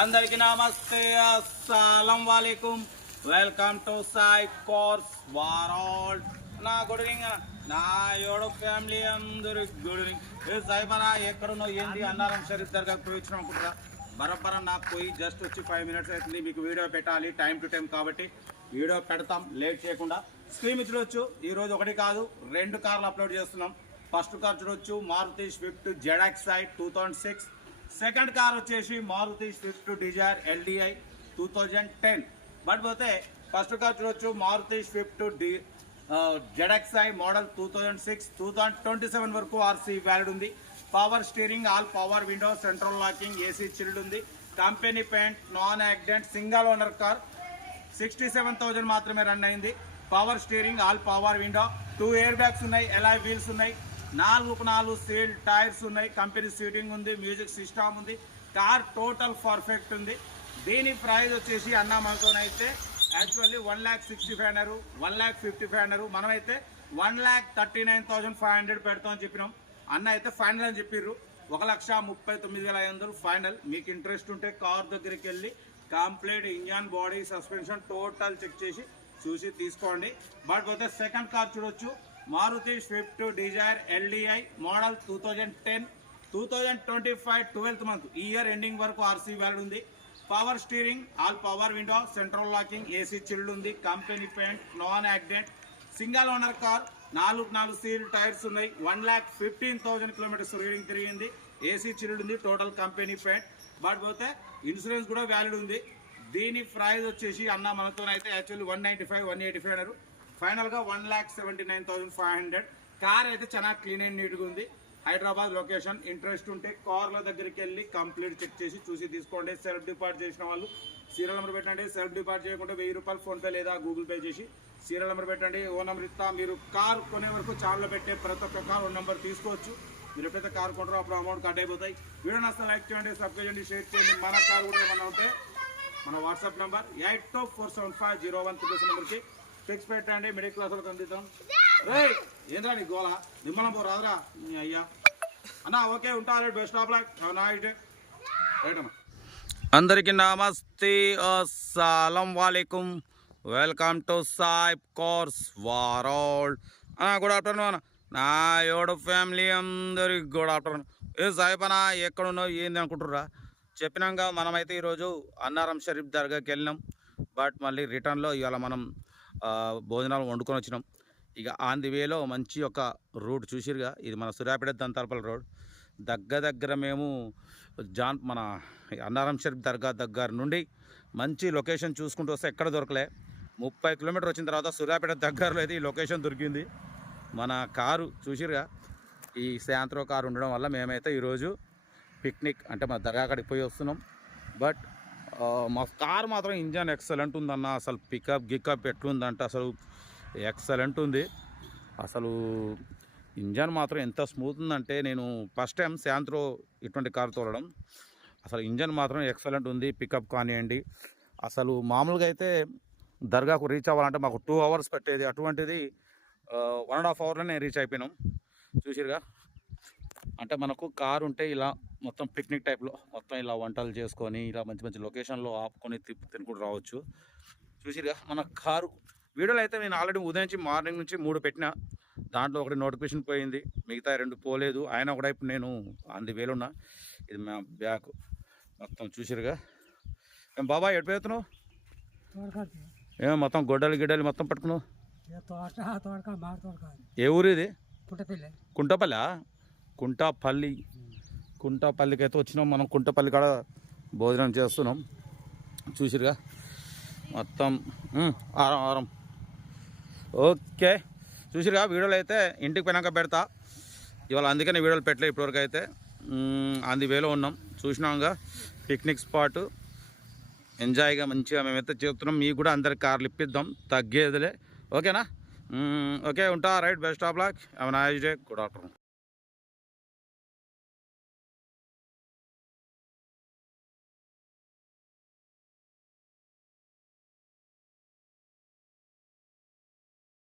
అందరికి నమస్తే అస్సలం వాలేకుం. Welcome to Sai cars వారాల్. నా గుడ్ ఈవినింగ్ నా ఏడో ఫ్యామిలీ అందరు గుడ్ ఈవినింగ్. ఏ సాయిబనా ఎక్కడున్నావు ఏంది అన్నారం షరీఫ్ దర్గా పోయి వచ్చినాం అనుకుంటారా? బరబ్బర నాకు పోయి జస్ట్ వచ్చి ఫైవ్ మినిట్స్ అవుతుంది. మీకు వీడియో పెట్టాలి టైం టు టైం కాబట్టి వీడియో పెడతాం లేట్ చేయకుండా. స్క్రీన్ చూడొచ్చు ఈరోజు ఒకటి కాదు రెండు కార్లు అప్లోడ్ చేస్తున్నాం. ఫస్ట్ కార్ చూడొచ్చు Maruti Swift ZXi side two thousand six second car వచ్చేసి Maruti Swift Dzire LDI two thousand ten. But పోతే ఫస్ట్ కార్ చూడొచ్చు Maruti Swift D ZXi model two thousand six two thousand twenty seven వరకు RC valid ఉంది. Power steering all power window central locking AC chilled ఉంది. Company paint non accident single owner car sixty seven thousand మాత్రమే run అయింది. Power steering all power window two air bags ఉన్నాయి alloy wheels ఉన్నాయి. నాలుగు నాలుగు seal tyres ఉన్నాయి company seating ఉంది music system ఉంది కార్ టోటల్ పర్ఫెక్ట్ ఉంది. దీని ప్రైస్ వచ్చేసి అన్న మనతోనైతే actually one lakh sixty five అన్నారు వన్ ల్యాక్ ఫిఫ్టీ ఫైవ్ అన్నారు. మనమైతే one lakh thirty nine thousand five hundred పెడతామని చెప్పినాం. అన్న అయితే ఫైనల్ అని చెప్పిర్రు. ఒక లక్ష ముప్పై తొమ్మిది వేల ఐదు వందలు ఫైనల్. మీకు ఇంట్రెస్ట్ ఉంటే కార్ దగ్గరికి వెళ్ళి complete engine body suspension total check చేసి చూసి తీసుకోండి. బట్ పోతే సెకండ్ కార్ చూడొచ్చు. Maruti Swift Dzire LDI model two thousand ten two thousand twenty five twelfth month ఈ ఇయర్ ఎండింగ్ వరకు ఆర్సీ వ్యాలిడ్ ఉంది. Power steering all power window central locking AC chilled ఉంది company paint non accident single owner car నాలుగు నాలుగు seal tyres ఉన్నాయి. One lakh fifteen thousand kilometres reading తిరిగింది AC chilled ఉంది total company paint. But పోతే insurance కూడా valid ఉంది. దీని ప్రైస్ వచ్చేసి అన్న మనతో అయితే actually one ninety five one eighty five అన్నారు. ఫైనల్గా one lakh seventy nine thousand five hundred car అయితే చాలా క్లీన్ అండ్ నీట్గా ఉంది. హైదరాబాద్ లొకేషన్ ఇంట్రెస్ట్ ఉంటే కార్ల దగ్గరికి వెళ్ళి కంప్లీట్ చెక్ చేసి చూసి తీసుకోండి. సెల్ఫ్ డిపార్ట్ చేసిన వాళ్ళు సీరియల్ నెంబర్ పెట్టండి. సెల్ఫ్ డిపార్ట్ చేయకుండా వెయ్యి రూపాయలు ఫోన్పే లేదా గూగుల్ పే చేసి సీరియల్ నెంబర్ పెట్టండి. ఓ నెంబర్ ఇస్తా. మీరు కార్ కొనే వరకు ఛానల్లో పెట్టే ప్రతి ఒక్క కార్ ఓ నెంబర్ తీసుకోవచ్చు. మీరు ఎప్పుడైతే కార్ కొంటారో అప్పుడు అమౌంట్ కట్ అయిపోతాయి. వీడియో నష్టం లైక్ చేయండి సబ్స్క్రైబ్ చేయండి షేర్ చేయండి. మన కార్ కూడా ఏమన్నా ఉంటే మన WhatsApp number eight two four seven five zero one three నెంబర్కి ఫిక్స్ పెట్టండి మిడిల్ క్లాస్ వాళ్ళకి అందిద్దాం. రే ఏంద్రా నీ గోళ నిమ్మలం పో రాదురా నీ అయ్యా. అన్నా ఓకే ఉంటా బెస్ట్ ఆఫ్ లైక్. నా రైట్ అమ్మా. అందరికీ నమస్తే అస్సలం వాలేకుం. వెల్కమ్ టు సాయిబ్ కోర్స్ వారాల్. గుడ్ ఆఫ్టర్నూన్ అన్న. నా ఏడు ఫ్యామిలీ అందరికి గుడ్ ఆఫ్టర్నూన్ ఏ సాయిబ్ అన్న ఎక్కడున్నావు ఏంది అనుకుంటుర్రా? చెప్పినాక మనమైతే ఈరోజు అన్నారం షరీఫ్ దర్గాకి వెళ్ళినాం. బట్ మళ్ళీ రిటర్న్లో ఇవాళ మనం భోజనాలు వండుకొని వచ్చినాం ఇక ఆన్ ది వేలో మంచి ఒక రూట్ చూసిరుగా ఇది మన సూర్యాపేట దంతాలపల్లి రోడ్. దగ్గర దగ్గర మేము జాన్ మన అన్నారం షరీఫ్ దర్గా దగ్గర నుండి మంచి లొకేషన్ చూసుకుంటూ వస్తే ఎక్కడ దొరకలే. ముప్పై కిలోమీటర్ వచ్చిన తర్వాత సూర్యాపేట దగ్గరలో అయితే ఈ లొకేషన్ దొరికింది. మన కారు చూసిరుగా ఈ శాంత్రో కారు ఉండడం వల్ల మేమైతే ఈరోజు పిక్నిక్ అంటే మా దర్గా కాడికి పోయి వస్తున్నాం. బట్ మా కార్ మాత్రం ఇంజన్ ఎక్సలెంట్ ఉందన్న అసలు పికప్ గికప్ ఎట్లుందంటే అసలు ఎక్సలెంట్ ఉంది. అసలు ఇంజన్ మాత్రం ఎంత స్మూత్ ఉందంటే నేను ఫస్ట్ టైం శాంత్రో ఇటువంటి కార్ తోలడం. అసలు ఇంజన్ మాత్రం ఎక్సలెంట్ ఉంది పికప్ కానివ్వండి అసలు మామూలుగా అయితే దర్గాకు రీచ్ అవ్వాలంటే మాకు టూ అవర్స్ పట్టేది. అటువంటిది వన్ అండ్ హాఫ్ అవర్లోనే రీచ్ అయిపోయినాం. చూసిరుగా అంటే మనకు కారు ఉంటే ఇలా మొత్తం పిక్నిక్ టైప్లో మొత్తం ఇలా వంటలు చేసుకొని ఇలా మంచి మంచి లొకేషన్లో ఆపుకొని తిప్పి తినుకుంటూ రావచ్చు. చూసిరుగా మన కారు వీడియోలో అయితే నేను ఆల్రెడీ ఉదయం నుంచి మార్నింగ్ నుంచి మూడు పెట్టిన. దాంట్లో ఒకటి నోటిఫికేషన్ పోయింది. మిగతా రెండు పోలేదు. ఆయన కూడా ఇప్పుడు నేను అంది వేలున్నా. ఇది మా బ్యాగ్ మొత్తం చూసిరుగా ఏం బాబాయ్ ఎటు పోతున్నావు ఏమో మొత్తం గొడ్డలు గిడ్డలు మొత్తం పట్టుకున్నావు? ఏ ఊరు ఇది? పుట్టపిల్ల. కుంటపల్లి కుంటాపల్లి. కుంటపల్లికి అయితే వచ్చినాం. మనం కుంటపల్లి కాడ భోజనం చేస్తున్నాం. చూసిరుగా మొత్తం ఆరం ఆరం. ఓకే. చూసిరుగా వీడియోలు అయితే ఇంటికి పోయినాక పెడతా. ఇవాళ అందుకనే వీడియోలు పెట్టలే ఇప్పటివరకు అయితే. అంది వేలో ఉన్నాం. చూసినాంగా? Picnic spot. ఎంజాయ్గా మంచిగా మేమైతే చేస్తున్నాం. మీకు కూడా అందరికి కార్లు ఇప్పిద్దాం. తగ్గేదిలే. ఓకేనా? ఓకే ఉంటా. Right best of luck. Have nice day good afternoon